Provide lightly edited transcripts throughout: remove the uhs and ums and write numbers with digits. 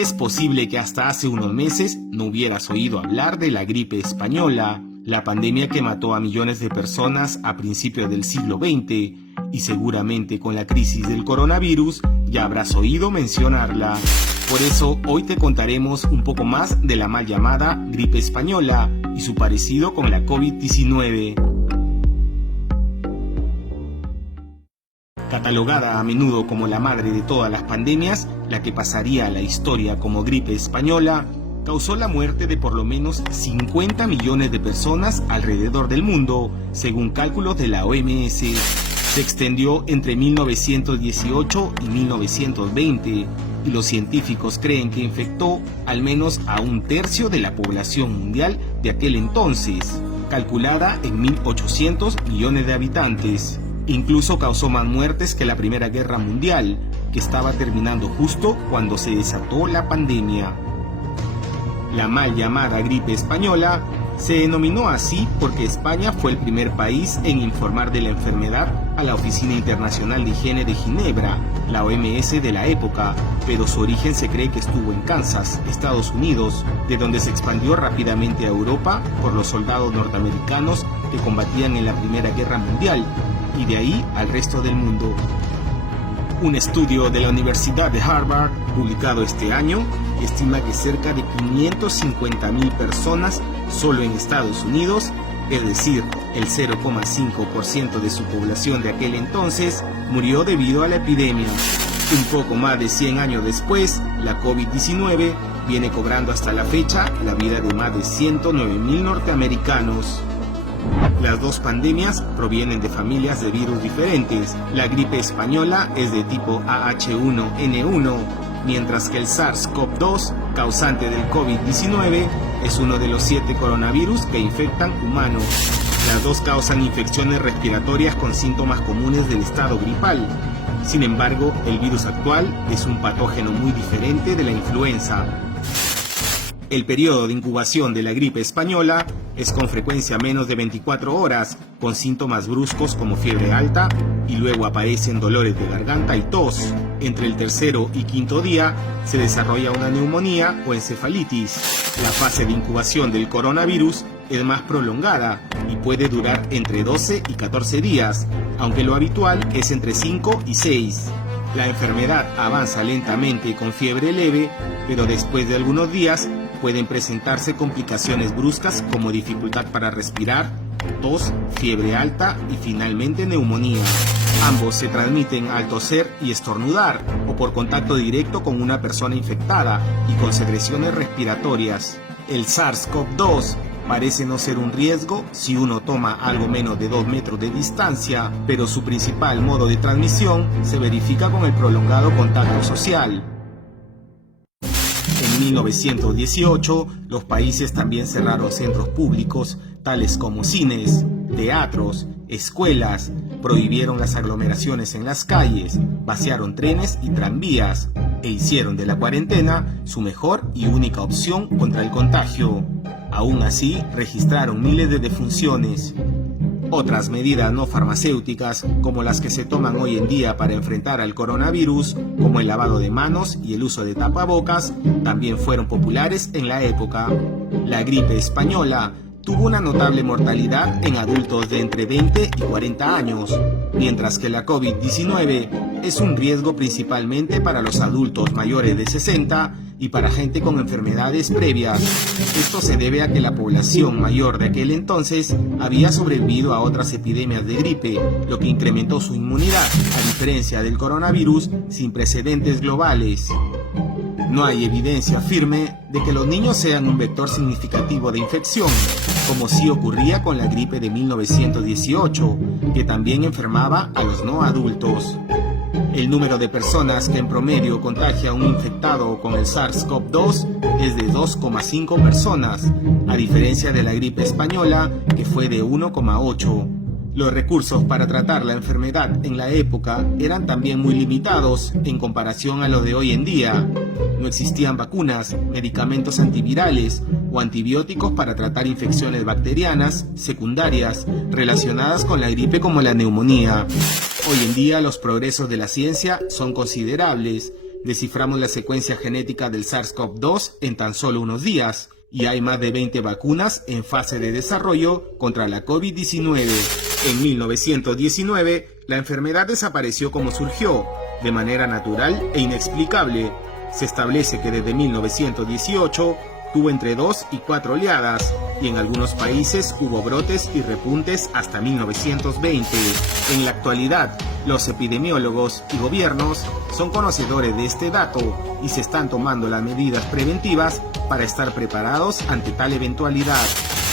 Es posible que hasta hace unos meses no hubieras oído hablar de la gripe española, la pandemia que mató a millones de personas a principios del siglo XX, y seguramente con la crisis del coronavirus ya habrás oído mencionarla. Por eso hoy te contaremos un poco más de la mal llamada gripe española y su parecido con la COVID-19. Catalogada a menudo como la madre de todas las pandemias, la que pasaría a la historia como gripe española, causó la muerte de por lo menos 50 millones de personas alrededor del mundo, según cálculos de la OMS. Se extendió entre 1918 y 1920, y los científicos creen que infectó al menos a un tercio de la población mundial de aquel entonces, calculada en 1.800 millones de habitantes. Incluso causó más muertes que la Primera Guerra Mundial, que estaba terminando justo cuando se desató la pandemia. La mal llamada gripe española se denominó así porque España fue el primer país en informar de la enfermedad a la Oficina Internacional de Higiene de Ginebra, la OMS de la época, pero su origen se cree que estuvo en Kansas, Estados Unidos, de donde se expandió rápidamente a Europa por los soldados norteamericanos que combatían en la Primera Guerra Mundial, y de ahí al resto del mundo. Un estudio de la Universidad de Harvard, publicado este año, estima que cerca de 550.000 personas solo en Estados Unidos, es decir, el 0,5% de su población de aquel entonces, murió debido a la epidemia. Un poco más de 100 años después, la COVID-19 viene cobrando hasta la fecha la vida de más de 109.000 norteamericanos. Las dos pandemias provienen de familias de virus diferentes. La gripe española es de tipo AH1N1, mientras que el SARS-CoV-2, causante del COVID-19, es uno de los 7 coronavirus que infectan humanos. Las dos causan infecciones respiratorias con síntomas comunes del estado gripal. Sin embargo, el virus actual es un patógeno muy diferente de la influenza. El periodo de incubación de la gripe española es con frecuencia menos de 24 horas, con síntomas bruscos como fiebre alta, y luego aparecen dolores de garganta y tos. Entre el tercero y quinto día se desarrolla una neumonía o encefalitis. La fase de incubación del coronavirus es más prolongada y puede durar entre 12 y 14 días, aunque lo habitual es entre 5 y 6. La enfermedad avanza lentamente con fiebre leve, pero después de algunos días pueden presentarse complicaciones bruscas como dificultad para respirar, tos, fiebre alta y finalmente neumonía. Ambos se transmiten al toser y estornudar o por contacto directo con una persona infectada y con secreciones respiratorias. El SARS-CoV-2 parece no ser un riesgo si uno toma algo menos de 2 metros de distancia, pero su principal modo de transmisión se verifica con el prolongado contacto social. En 1918, los países también cerraron centros públicos, tales como cines, teatros, escuelas, prohibieron las aglomeraciones en las calles, vaciaron trenes y tranvías, e hicieron de la cuarentena su mejor y única opción contra el contagio. Aún así, registraron miles de defunciones. Otras medidas no farmacéuticas, como las que se toman hoy en día para enfrentar al coronavirus, como el lavado de manos y el uso de tapabocas, también fueron populares en la época. La gripe española tuvo una notable mortalidad en adultos de entre 20 y 40 años, mientras que la COVID-19 es un riesgo principalmente para los adultos mayores de 60 y para gente con enfermedades previas. Esto se debe a que la población mayor de aquel entonces había sobrevivido a otras epidemias de gripe, lo que incrementó su inmunidad, a diferencia del coronavirus sin precedentes globales. No hay evidencia firme de que los niños sean un vector significativo de infección, como sí ocurría con la gripe de 1918, que también enfermaba a los no adultos. El número de personas que en promedio contagia a un infectado con el SARS-CoV-2 es de 2,5 personas, a diferencia de la gripe española, que fue de 1,8. Los recursos para tratar la enfermedad en la época eran también muy limitados en comparación a los de hoy en día. No existían vacunas, medicamentos antivirales o antibióticos para tratar infecciones bacterianas secundarias relacionadas con la gripe como la neumonía. Hoy en día los progresos de la ciencia son considerables Desciframos la secuencia genética del SARS-CoV-2 en tan solo unos días y hay más de 20 vacunas en fase de desarrollo contra la COVID-19. En 1919, la enfermedad desapareció como surgió, de manera natural e inexplicable. Se establece que desde 1918 tuvo entre 2 y 4 oleadas, y en algunos países hubo brotes y repuntes hasta 1920. En la actualidad, los epidemiólogos y gobiernos son conocedores de este dato y se están tomando las medidas preventivas para estar preparados ante tal eventualidad.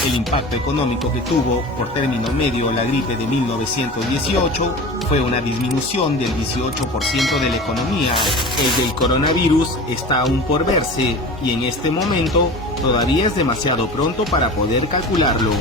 El impacto económico que tuvo por término medio la gripe de 1918 fue una disminución del 18% de la economía. El del coronavirus está aún por verse y en este momento todavía es demasiado pronto para poder calcularlo.